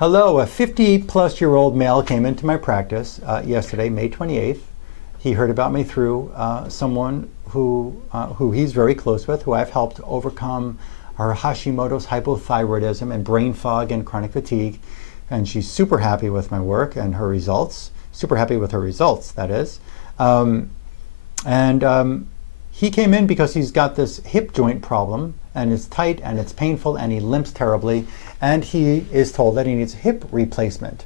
Hello, a 50-plus-year-old male came into my practice yesterday, May 28th. He heard about me through someone who he's very close with, who I've helped overcome her Hashimoto's hypothyroidism and brain fog and chronic fatigue. And she's super happy with my work and her results. Super happy with her results, that is. He came in because he's got this hip joint problem, and it's tight and it's painful and he limps terribly, and he is told that he needs hip replacement.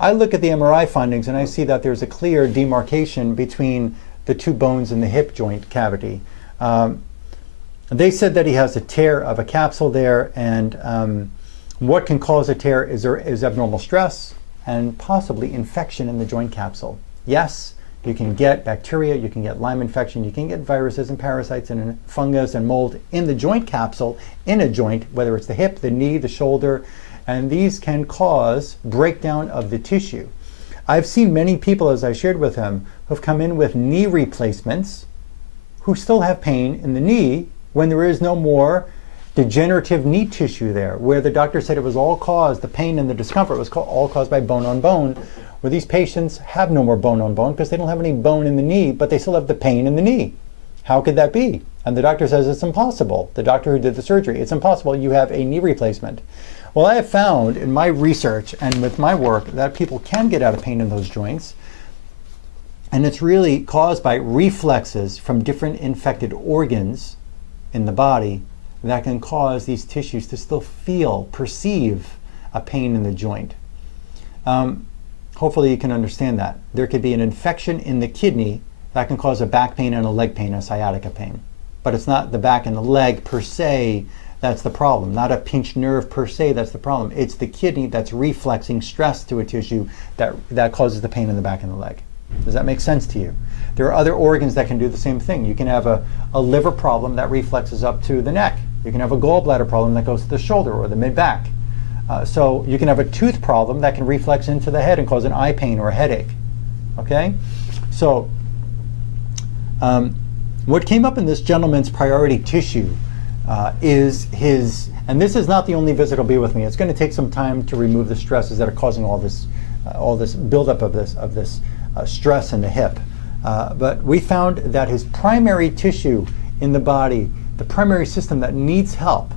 I look at the MRI findings and I see that there's a clear demarcation between the two bones in the hip joint cavity. They said that he has a tear of a capsule there, and what can cause a tear is abnormal stress and possibly infection in the joint capsule. Yes, you can get bacteria, you can get Lyme infection, you can get viruses and parasites and fungus and mold in the joint capsule, in a joint, whether it's the hip, the knee, the shoulder, and these can cause breakdown of the tissue. I've seen many people, as I shared with him, who've come in with knee replacements who still have pain in the knee when there is no more degenerative knee tissue there, where the doctor said it was all caused, the pain and the discomfort was all caused by bone on bone, where these patients have no more bone on bone because they don't have any bone in the knee, but they still have the pain in the knee. How could that be? And the doctor says it's impossible. The doctor who did the surgery, it's impossible, you have a knee replacement. Well, I have found in my research and with my work that people can get out of pain in those joints, and it's really caused by reflexes from different infected organs in the body that can cause these tissues to still perceive a pain in the joint. Hopefully you can understand that. There could be an infection in the kidney that can cause a back pain and a leg pain, a sciatica pain. But it's not the back and the leg per se that's the problem, not a pinched nerve per se that's the problem. It's the kidney that's reflexing stress to a tissue that causes the pain in the back and the leg. Does that make sense to you? There are other organs that can do the same thing. You can have a liver problem that reflexes up to the neck. You can have a gallbladder problem that goes to the shoulder or the mid-back. So you can have a tooth problem that can reflex into the head and cause an eye pain or a headache. Okay? So what came up in this gentleman's priority tissue is his, and this is not the only visit he'll be with me. It's going to take some time to remove the stresses that are causing all this buildup of this stress in the hip. But we found that his primary tissue in the body, the primary system that needs help,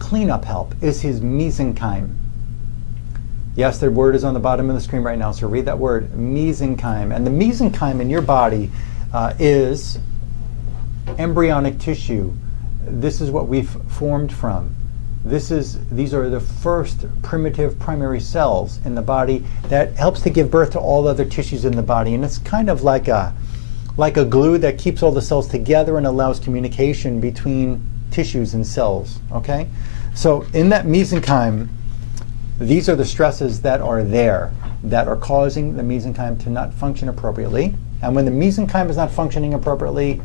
cleanup help, is his mesenchyme. Yes, the word is on the bottom of the screen right now, so read that word, mesenchyme. And the mesenchyme in your body is embryonic tissue. This is what we've formed from. These are the first primitive primary cells in the body that helps to give birth to all other tissues in the body. And it's kind of like a glue that keeps all the cells together and allows communication between tissues and cells, okay? So in that mesenchyme, these are the stresses that are there that are causing the mesenchyme to not function appropriately. And when the mesenchyme is not functioning appropriately,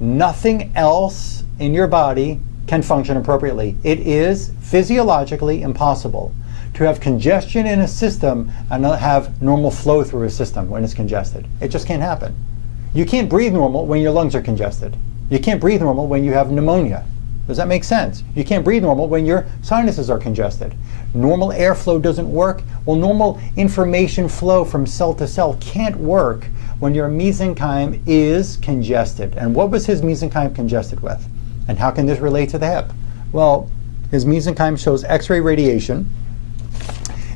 nothing else in your body can function appropriately. It is physiologically impossible to have congestion in a system and not have normal flow through a system when it's congested. It just can't happen. You can't breathe normal when your lungs are congested. You can't breathe normal when you have pneumonia. Does that make sense? You can't breathe normal when your sinuses are congested. Normal airflow doesn't work. Well, normal information flow from cell to cell can't work when your mesenchyme is congested. And what was his mesenchyme congested with? And how can this relate to the hip? Well, his mesenchyme shows X-ray radiation.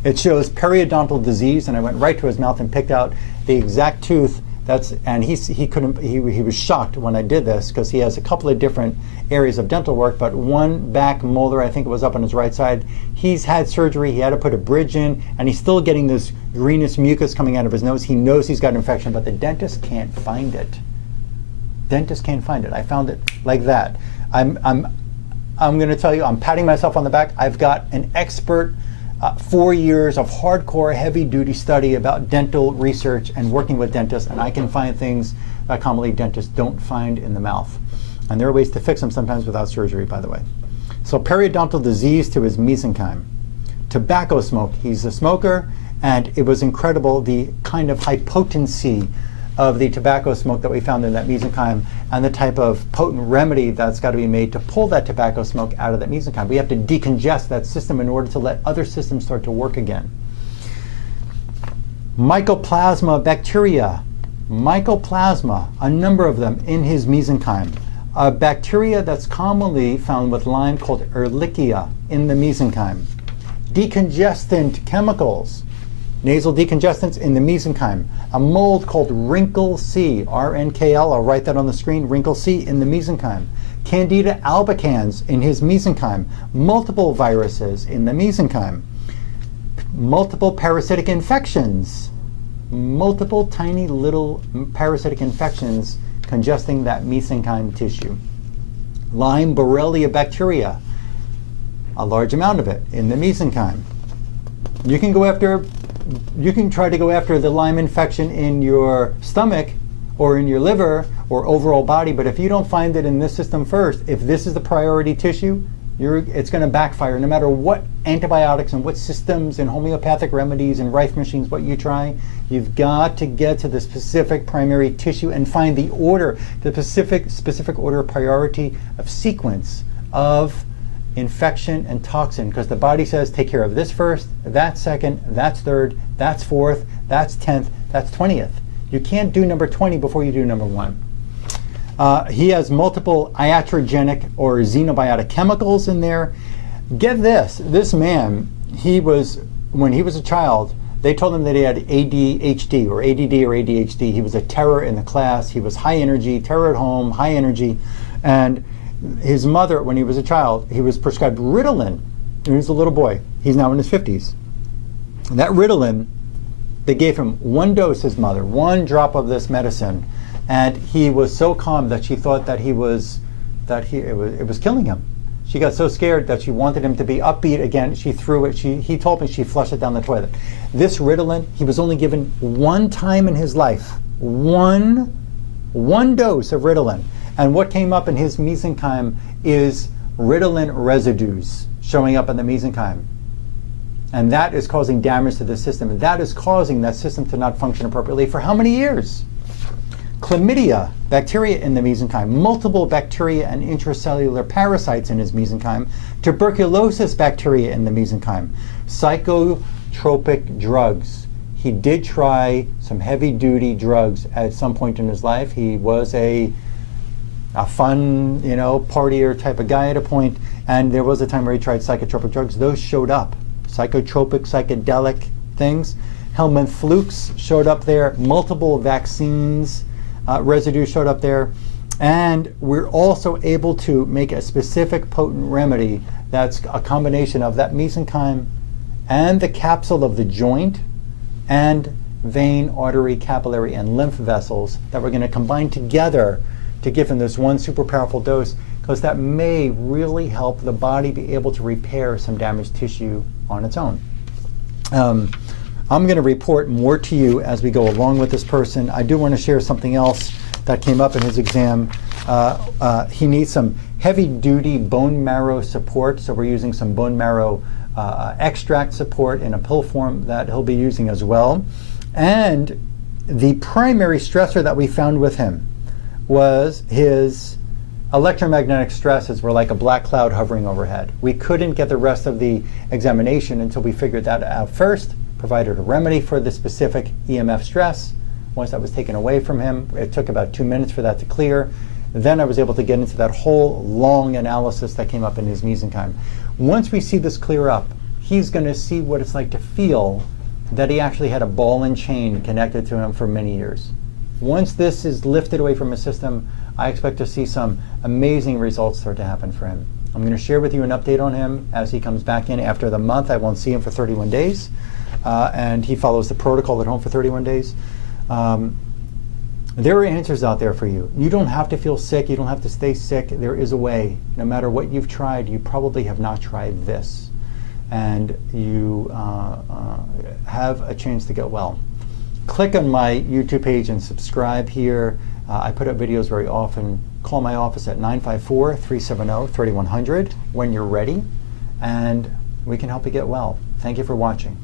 It shows periodontal disease, and I went right to his mouth and picked out the exact tooth. He was shocked when I did this because he has a couple of different areas of dental work, but one back molar, I think it was up on his right side, he's had surgery, he had to put a bridge in, and he's still getting this greenish mucus coming out of his nose. He knows he's got an infection, but the dentist can't find it. Dentist can't find it. I found it like that. I'm going to tell you, I'm patting myself on the back. I've got an expert 4 years of hardcore, heavy-duty study about dental research and working with dentists, and I can find things that commonly dentists don't find in the mouth. And there are ways to fix them sometimes without surgery, by the way. So periodontal disease to his mesenchyme. Tobacco smoke. He's a smoker, and it was incredible the kind of high potency of the tobacco smoke that we found in that mesenchyme and the type of potent remedy that's got to be made to pull that tobacco smoke out of that mesenchyme. We have to decongest that system in order to let other systems start to work again. Mycoplasma bacteria. Mycoplasma, a number of them in his mesenchyme. A bacteria that's commonly found with Lyme called Ehrlichia in the mesenchyme. Decongestant chemicals, nasal decongestants in the mesenchyme. A mold called wrinkle C, RNKL, I'll write that on the screen, wrinkle C in the mesenchyme. Candida albicans in his mesenchyme. Multiple viruses in the mesenchyme. Multiple parasitic infections. Multiple tiny little parasitic infections congesting that mesenchyme tissue. Lyme Borrelia bacteria, a large amount of it in the mesenchyme. You can try to go after the Lyme infection in your stomach or in your liver or overall body, but if you don't find it in this system first, if this is the priority tissue, it's going to backfire no matter what antibiotics and what systems and homeopathic remedies and Rife machines, what you try. You've got to get to the specific primary tissue and find the order, the specific order of priority of sequence of infection and toxin, because the body says take care of this first, that's second, that's third, that's fourth, that's 10th, that's 20th. You can't do number 20 before you do number 1. He has multiple iatrogenic or xenobiotic chemicals in there. Get this man, when he was a child, they told him that he had ADHD or ADD or ADHD. He was a terror in the class. He was high energy, terror at home, high energy. And his mother, when he was a child, he was prescribed Ritalin. He was a little boy. He's now in his 50s. And that Ritalin, they gave him 1 dose, his mother, 1 drop of this medicine. And he was so calm that she thought that it was killing him. She got so scared that she wanted him to be upbeat again. She threw it. He told me she flushed it down the toilet. This Ritalin, he was only given 1 time in his life. One dose of Ritalin. And what came up in his mesenchyme is Ritalin residues showing up in the mesenchyme. And that is causing damage to the system. And that is causing that system to not function appropriately for how many years? Chlamydia, bacteria in the mesenchyme, multiple bacteria and intracellular parasites in his mesenchyme, tuberculosis bacteria in the mesenchyme, psychotropic drugs. He did try some heavy-duty drugs at some point in his life. He was a fun, partier type of guy at a point, and there was a time where he tried psychotropic drugs. Those showed up, psychotropic, psychedelic things. Helminth-Flukes showed up there, multiple vaccines, residue showed up there, and we're also able to make a specific potent remedy that's a combination of that mesenchyme and the capsule of the joint and vein, artery, capillary, and lymph vessels that we're going to combine together to give him this 1 super powerful dose, because that may really help the body be able to repair some damaged tissue on its own. I'm going to report more to you as we go along with this person. I do want to share something else that came up in his exam. He needs some heavy-duty bone marrow support, so we're using some bone marrow extract support in a pill form that he'll be using as well. And the primary stressor that we found with him was his electromagnetic stresses were like a black cloud hovering overhead. We couldn't get the rest of the examination until we figured that out first, provided a remedy for the specific EMF stress. Once that was taken away from him, it took about 2 minutes for that to clear. Then I was able to get into that whole long analysis that came up in his mesenchyme. Once we see this clear up, he's going to see what it's like to feel that he actually had a ball and chain connected to him for many years. Once this is lifted away from his system, I expect to see some amazing results start to happen for him. I'm going to share with you an update on him as he comes back in after the month. I won't see him for 31 days. And he follows the protocol at home for 31 days. There are answers out there for you. You don't have to feel sick. You don't have to stay sick. There is a way. No matter what you've tried, you probably have not tried this. And you have a chance to get well. Click on my YouTube page and subscribe here. I put up videos very often. Call my office at 954-370-3100 when you're ready, and we can help you get well. Thank you for watching.